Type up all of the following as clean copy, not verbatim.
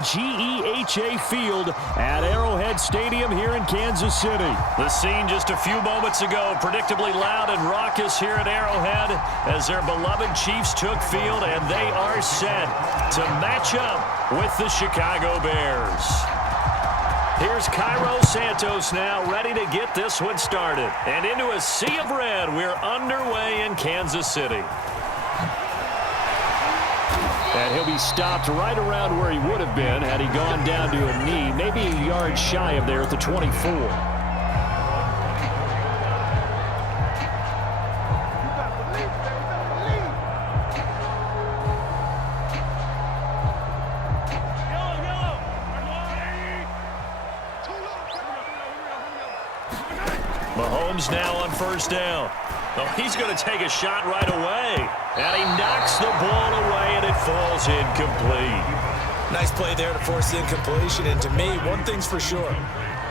GEHA Field at Arrowhead Stadium here in Kansas City. The scene just a few moments ago, predictably loud and raucous here at Arrowhead as their beloved Chiefs took field, and they are set to match up with the Chicago Bears. Here's Cairo Santos now ready to get this one started. And into a sea of red, we're underway in Kansas City. And he'll be stopped right around where he would have been had he gone down to a knee, maybe a yard shy of there at the 24. Mahomes now on first down. Oh, he's going to take a shot right away. And he knocks the ball away, and it falls incomplete. Nice play there to force the incompletion. And to me, one thing's for sure.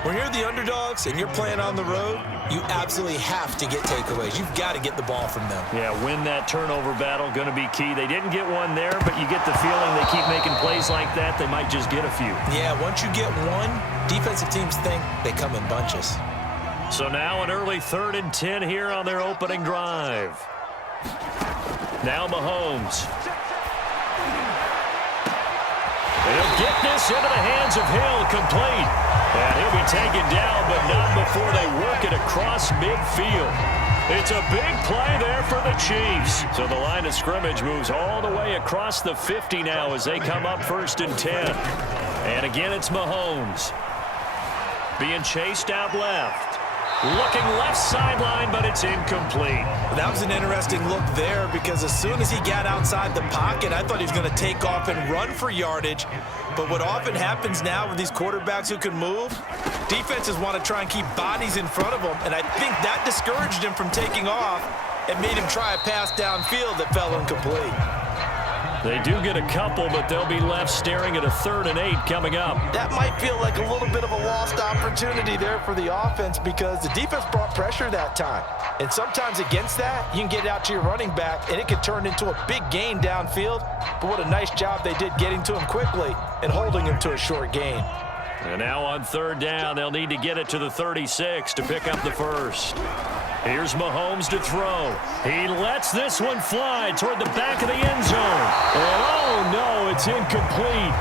When you're the underdogs and you're playing on the road, you absolutely have to get takeaways. You've got to get the ball from them. Yeah, win that turnover battle, going to be key. They didn't get one there, but you get the feeling they keep making plays like that, they might just get a few. Yeah, once you get one, defensive teams think they come in bunches. So now an early 3rd and 10 here on their opening drive. Now Mahomes. He'll get this into the hands of Hill, complete. And he'll be taken down, but not before they work it across midfield. It's a big play there for the Chiefs. So the line of scrimmage moves all the way across the 50 now as they come up 1st and 10. And again, it's Mahomes. Being chased out left. Looking left sideline, but it's incomplete. That was an interesting look there because as soon as he got outside the pocket, I thought he was going to take off and run for yardage. But what often happens now with these quarterbacks who can move, defenses want to try and keep bodies in front of them, and I think that discouraged him from taking off and made him try a pass downfield that fell incomplete. They do get a couple, but they'll be left staring at a 3rd and 8 coming up. That might feel like a little bit of a lost opportunity there for the offense because the defense brought pressure that time. And sometimes against that, you can get out to your running back, and it can turn into a big gain downfield. But what a nice job they did getting to him quickly and holding him to a short gain. And now on 3rd down, they'll need to get it to the 36 to pick up the first. Here's Mahomes to throw. He lets this one fly toward the back of the end zone. And oh no, it's incomplete.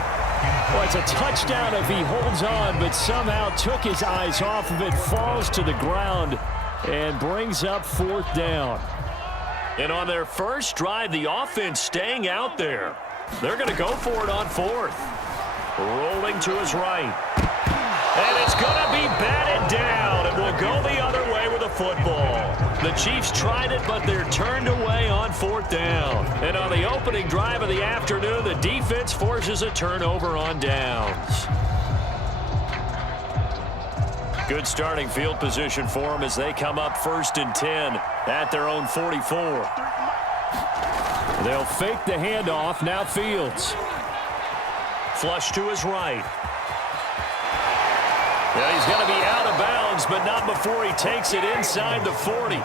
Well, it's a touchdown if he holds on, but somehow took his eyes off of it, falls to the ground, and brings up 4th down. And on their first drive, the offense staying out there. They're going to go for it on 4th. Rolling to his right. And it's going to be batted down. It will go the other way with the football. The Chiefs tried it, but they're turned away on 4th down. And on the opening drive of the afternoon, the defense forces a turnover on downs. Good starting field position for them as they come up 1st and 10 at their own 44. They'll fake the handoff. Now Fields. Flush to his right. Yeah, he's going to be out of bounds, but not before he takes it inside the 40.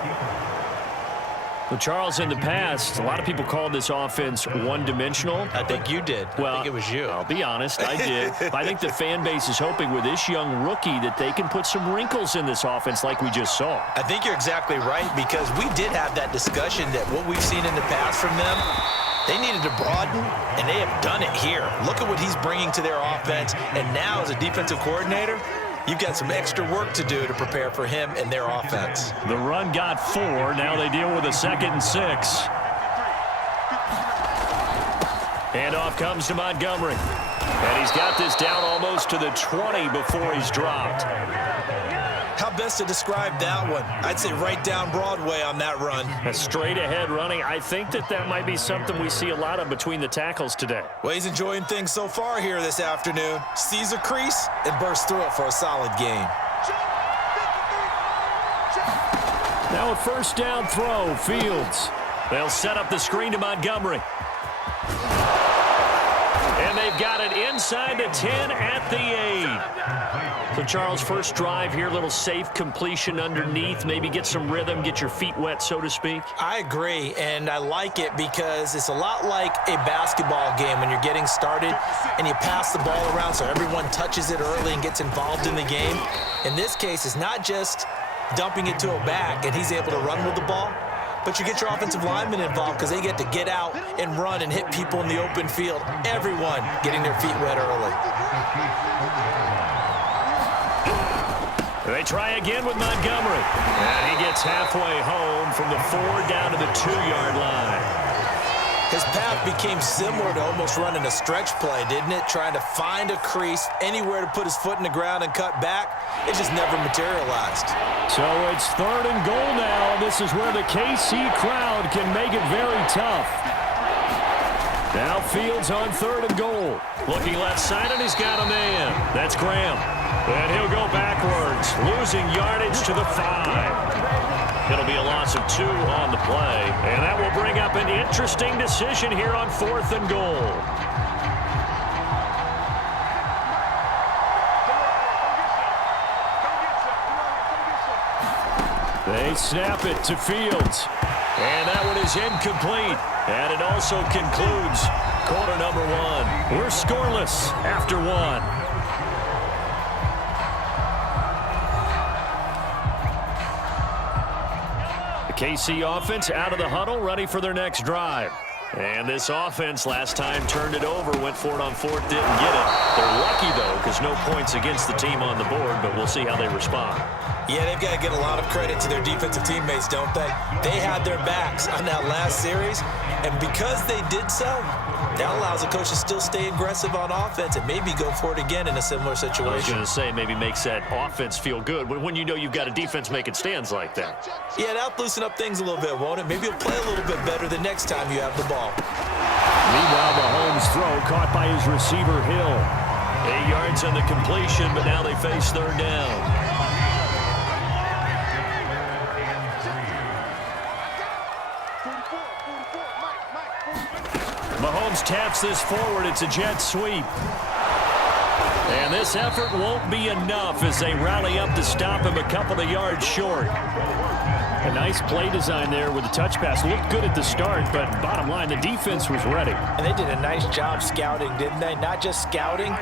Well, Charles, in the past, a lot of people called this offense one-dimensional. I think you did. Well, I think it was you. I'll be honest, I did. I think the fan base is hoping with this young rookie that they can put some wrinkles in this offense like we just saw. I think you're exactly right because we did have that discussion that what we've seen in the past from them, they needed to broaden, and they have done it here. Look at what he's bringing to their offense, and now as a defensive coordinator, you've got some extra work to do to prepare for him and their offense. The run got 4. Now they deal with a 2nd and 6. Handoff comes to Montgomery. And he's got this down almost to the 20 before he's dropped. How best to describe that one? I'd say right down Broadway on that run. A straight ahead running. I think that might be something we see a lot of between the tackles today. Well, he's enjoying things so far here this afternoon. Sees a crease and bursts through it for a solid gain. Now a 1st down throw, Fields. They'll set up the screen to Montgomery. And And they've got it inside the 10 at the 8. So, Charles, first drive here, little safe completion underneath. Maybe get some rhythm, get your feet wet, so to speak. I agree, and I like it because it's a lot like a basketball game when you're getting started and you pass the ball around so everyone touches it early and gets involved in the game. In this case, it's not just dumping it to a back and he's able to run with the ball, but you get your offensive linemen involved because they get to get out and run and hit people in the open field. Everyone getting their feet wet early. They try again with Montgomery. And he gets halfway home from the 4 down to the 2-yard line. His path became similar to almost running a stretch play, didn't it? Trying to find a crease, anywhere to put his foot in the ground and cut back. It just never materialized. So it's 3rd and goal now. This is where the KC crowd can make it very tough. Now Fields on 3rd and goal. Looking left side, and he's got a man. That's Graham. And he'll go backwards, losing yardage to the 5. It'll be a loss of 2 on the play, and that will bring up an interesting decision here on 4th and goal. They snap it to Fields, and that one is incomplete, and it also concludes quarter number 1. We're scoreless after 1. KC offense out of the huddle, ready for their next drive. And this offense last time turned it over, went for it on 4th, didn't get it. They're lucky, though, because no points against the team on the board, but we'll see how they respond. Yeah, they've got to get a lot of credit to their defensive teammates, don't they? They had their backs on that last series, and because they did so, that allows the coach to still stay aggressive on offense and maybe go for it again in a similar situation. I was going to say, maybe makes that offense feel good when you know you've got a defense making stands like that. Yeah, that'll loosen up things a little bit, won't it? Maybe he'll play a little bit better the next time you have the ball. Meanwhile, Mahomes' throw caught by his receiver, Hill. 8 yards on the completion, but now they face 3rd down. Mahomes taps this forward. It's a jet sweep. And this effort won't be enough as they rally up to stop him a couple of yards short. A nice play design there with the touch pass. Looked good at the start, but bottom line, the defense was ready. And they did a nice job scouting, didn't they? Not just scouting,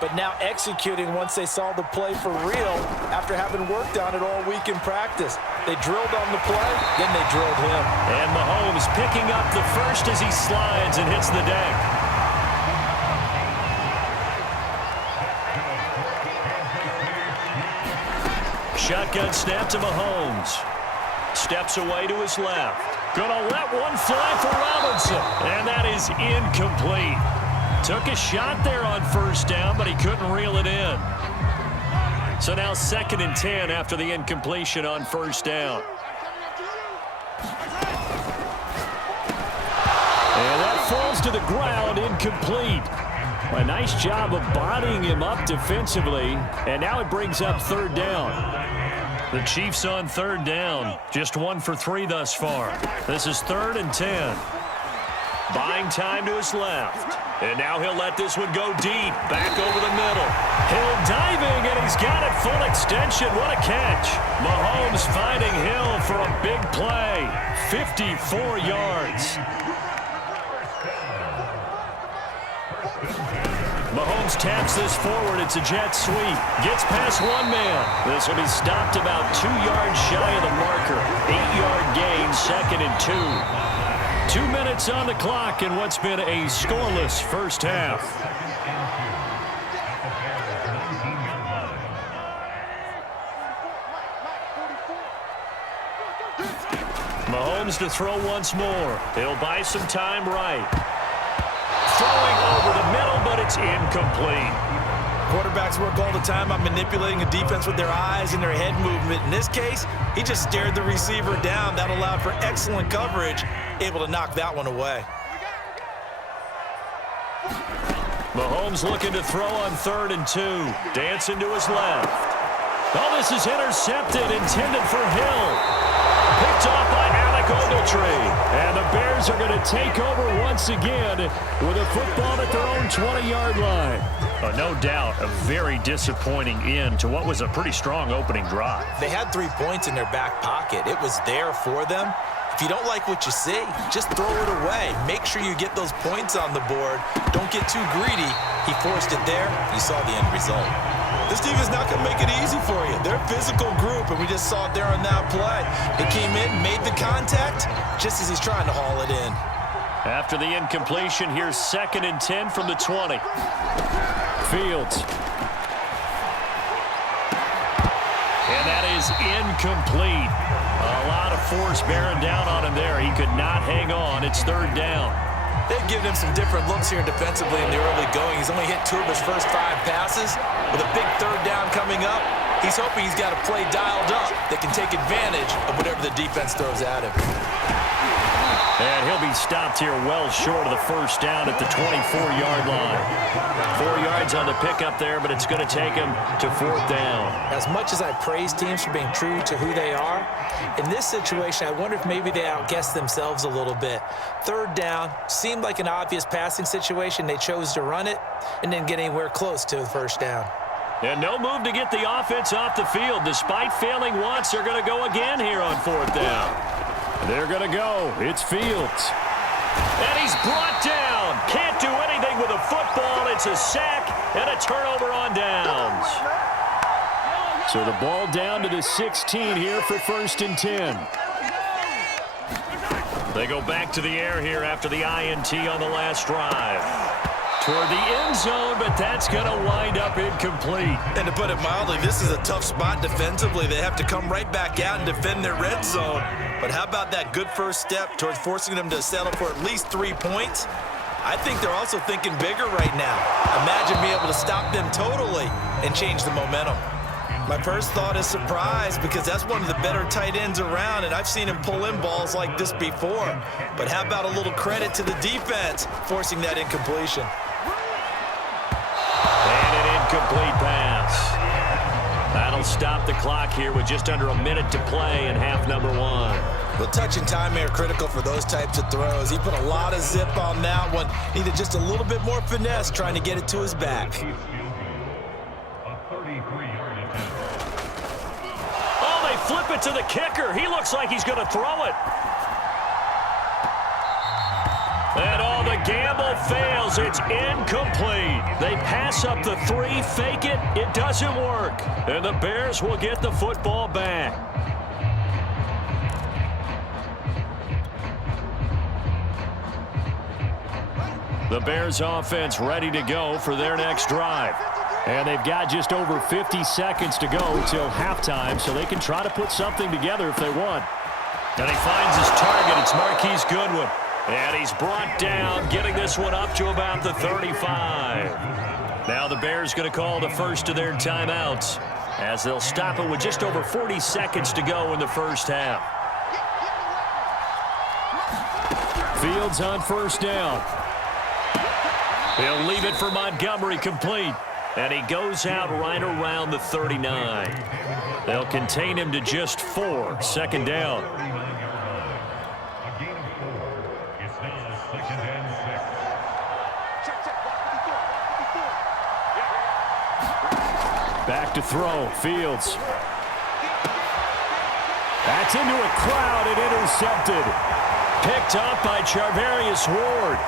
but now executing once they saw the play for real after having worked on it all week in practice. They drilled on the play, then they drilled him. And Mahomes picking up the first as he slides and hits the deck. Shotgun snap to Mahomes. Steps away to his left. Gonna let one fly for Robinson. And that is incomplete. Took a shot there on 1st down, but he couldn't reel it in. So now 2nd and 10 after the incompletion on 1st down. And that falls to the ground, incomplete. A nice job of bodying him up defensively, and now it brings up 3rd down. The Chiefs on 3rd down, just 1 for 3 thus far. This is 3rd and 10. Buying time to his left. And now he'll let this one go deep, back over the middle. Hill diving, and he's got it full extension. What a catch. Mahomes finding Hill for a big play. 54 yards. Mahomes taps this forward. It's a jet sweep. Gets past one man. This will be stopped about 2 yards shy of the marker. 8-yard gain, 2nd and 2. 2 minutes on the clock in what's been a scoreless first half. Mahomes to throw once more. He'll buy some time right. Throwing over the middle, but it's incomplete. Quarterbacks work all the time on manipulating a defense with their eyes and their head movement. In this case, he just stared the receiver down. That allowed for excellent coverage, able to knock that one away. Mahomes looking to throw on 3rd and 2. Dancing to his left. Oh, this is intercepted, intended for Hill. Picked off by Alex Ogletree. And the Bears are going to take over once again with a football at their own 20-yard line. No doubt a very disappointing end to what was a pretty strong opening drive. They had 3 points in their back pocket. It was there for them. If you don't like what you see, just throw it away. Make sure you get those points on the board. Don't get too greedy. He forced it there. You saw the end result. This team is not going to make it easy for you. They're a physical group, and we just saw it there on that play. It came in, made the contact, just as he's trying to haul it in. After the incompletion, here's 2nd and 10 from the 20. Fields. And that is incomplete. A lot of force bearing down on him there. He could not hang on. It's 3rd down. They've given him some different looks here defensively in the early going. He's only hit 2 of his first 5 passes. With a big 3rd down coming up, he's hoping he's got a play dialed up that can take advantage of whatever the defense throws at him. And he'll be stopped here well short of the 1st down at the 24-yard line. 4 yards on the pickup there, but it's going to take him to 4th down. As much as I praise teams for being true to who they are, in this situation, I wonder if maybe they outguessed themselves a little bit. 3rd down seemed like an obvious passing situation. They chose to run it and didn't get anywhere close to the 1st down. And no move to get the offense off the field. Despite failing once, they're going to go again here on 4th down. They're going to go. It's Fields. And he's brought down. Can't do anything with a football. It's a sack and a turnover on downs. So the ball down to the 16 here for 1st and 10. They go back to the air here after the INT on the last drive. Toward the end zone, but that's going to wind up incomplete. And to put it mildly, this is a tough spot defensively. They have to come right back out and defend their red zone. But how about that good first step towards forcing them to settle for at least 3 points? I think they're also thinking bigger right now. Imagine being able to stop them totally and change the momentum. My first thought is surprise, because that's one of the better tight ends around, and I've seen him pull in balls like this before. But how about a little credit to the defense forcing that incompletion? And an incomplete pass. That'll stop the clock here with just under a minute to play in half number 1. Well, touch and time are critical for those types of throws. He put a lot of zip on that one. Needed just a little bit more finesse trying to get it to his back. Oh, they flip it to the kicker. He looks like he's going to throw it. And all the gamble fails. It's incomplete. They pass up the 3, fake it. It doesn't work. And the Bears will get the football back. The Bears offense ready to go for their next drive. And they've got just over 50 seconds to go till halftime, so they can try to put something together if they want. And he finds his target. It's Marquise Goodwin. And he's brought down, getting this one up to about the 35. Now the Bears going to call the first of their timeouts as they'll stop it with just over 40 seconds to go in the first half. Fields on 1st down. He'll leave it for Montgomery, complete. And he goes out right around the 39. They'll contain him to just 4. 2nd down. Back to throw. Fields. That's into a crowd and intercepted. Picked up by Charvarius Ward.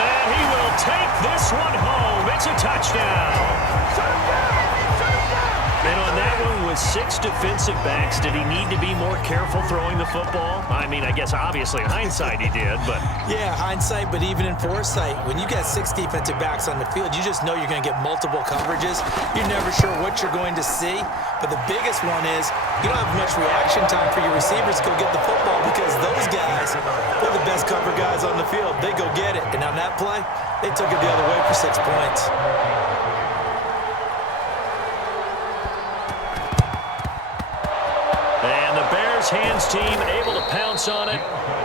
And he will take this one home. It's a touchdown. And on that one, with 6 defensive backs, did he need to be more careful throwing the football? I mean, I guess obviously in hindsight he did, but... Yeah, hindsight, but even in foresight, when you got 6 defensive backs on the field, you just know you're going to get multiple coverages. You're never sure what you're going to see. But the biggest one is you don't have much reaction time for your receivers to go get the football, because those guys, they're the best cover guys on the field. They go get it. And on that play, they took it the other way for 6 points. hands team able to pounce on it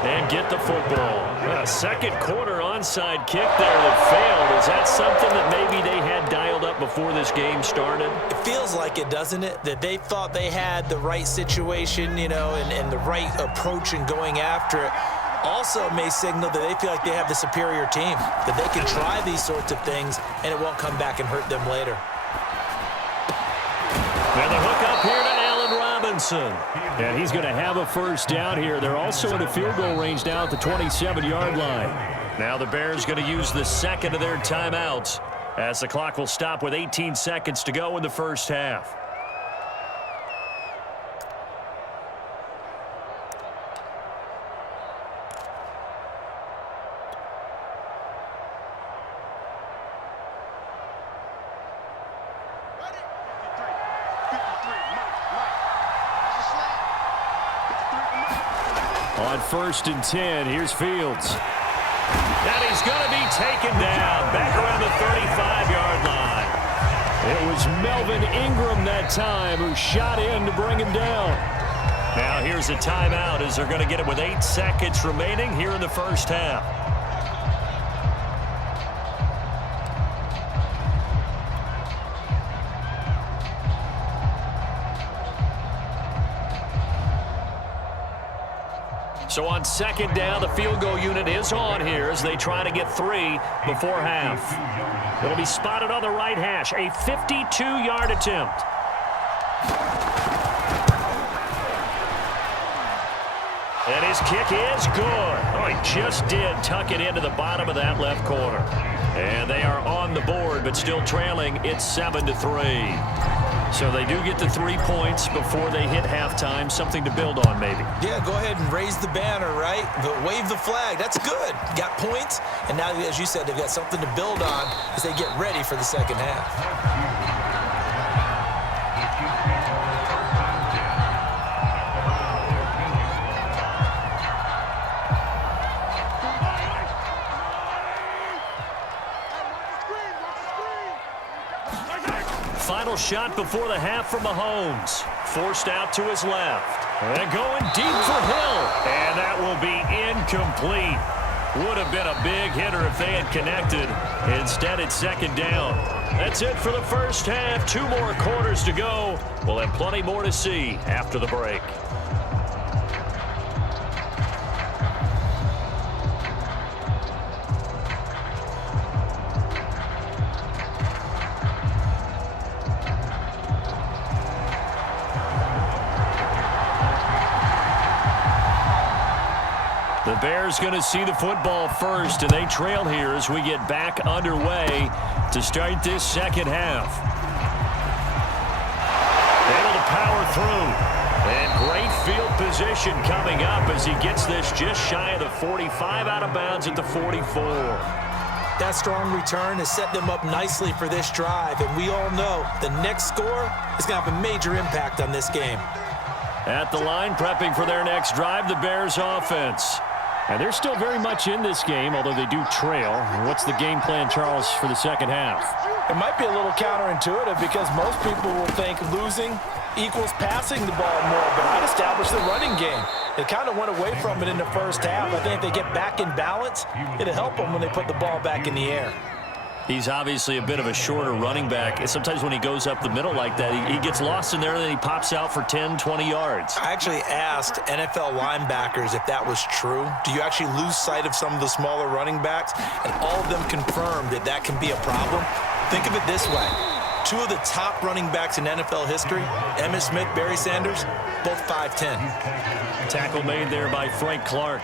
and get the football. A second quarter onside kick there that failed. Is that something that maybe they had dialed up before this game started? It feels like it, doesn't it? That they thought they had the right situation, you know, and the right approach in going after it. Also may signal that they feel like they have the superior team, that they can try these sorts of things and it won't come back and hurt them later. And the hook up here to Allen Robinson. And he's going to have a first down here. They're also in the field goal range now at the 27-yard line. Now the Bears going to use the second of their timeouts as the clock will stop with 18 seconds to go in the first half. On 1st and 10, here's Fields. And he's going to be taken down back around the 35-yard line. It was Melvin Ingram that time who shot in to bring him down. Now here's a timeout as they're going to get it with 8 seconds remaining here in the first half. So on second down, the field goal unit is on here as they try to get 3 before half. It'll be spotted on the right hash, a 52-yard attempt. And his kick is good. Oh, he just did tuck it into the bottom of that left corner. And they are on the board, but still trailing. It's 7-3. So they do get the 3 points before they hit halftime. Something to build on, maybe. Yeah, go ahead and raise the banner, right? But wave the flag. That's good. Got points. And now, as you said, they've got something to build on as they get ready for the second half. Final shot before the half from Mohones. Forced out to his left. And going deep for Hill. And that will be incomplete. Would have been a big hitter if they had connected. Instead, it's second down. That's it for the first half. 2 more quarters to go. We'll have plenty more to see after the break. The Bears going to see the football first, and they trail here as we get back underway to start this second half. Able to power through. And great field position coming up as he gets this just shy of the 45 out of bounds at the 44. That strong return has set them up nicely for this drive, and we all know the next score is going to have a major impact on this game. At the line, prepping for their next drive, the Bears offense. And they're still very much in this game, although they do trail. What's the game plan, Charles, for the second half? It might be a little counterintuitive because most people will think losing equals passing the ball more, but I'd establish the running game. They kind of went away from it in the first half. I think if they get back in balance, it'll help them when they put the ball back in the air. He's obviously a bit of a shorter running back. And sometimes when he goes up the middle like that, he gets lost in there and then he pops out for 10, 20 yards. I actually asked NFL linebackers if that was true. Do you actually lose sight of some of the smaller running backs? And all of them confirmed that that can be a problem. Think of it this way. 2 of the top running backs in NFL history, Emmitt Smith, Barry Sanders, both 5'10". Tackle made there by Frank Clark.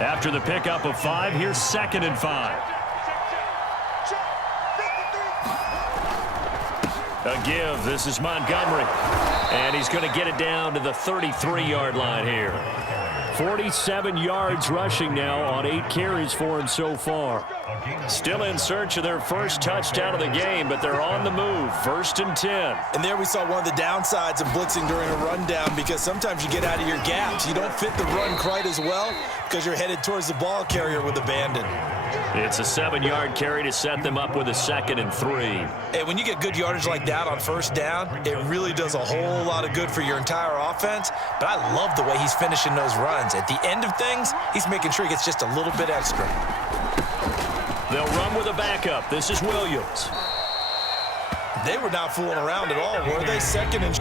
After the pickup of 5, here's 2nd and 5. A give. This is Montgomery. And he's going to get it down to the 33-yard line here. 47 yards rushing now on 8 carries for him so far. Still in search of their first touchdown of the game, but they're on the move. 1st and 10. And there we saw one of the downsides of blitzing during a rundown because sometimes you get out of your gaps. You don't fit the run quite as well because you're headed towards the ball carrier with abandon. It's a 7-yard carry to set them up with a 2nd and 3. And when you get good yardage like that on first down, it really does a whole lot of good for your entire offense. But I love the way he's finishing those runs. At the end of things, he's making sure he gets just a little bit extra. They'll run with a backup. This is Williams. They were not fooling around at all, were they? 2nd and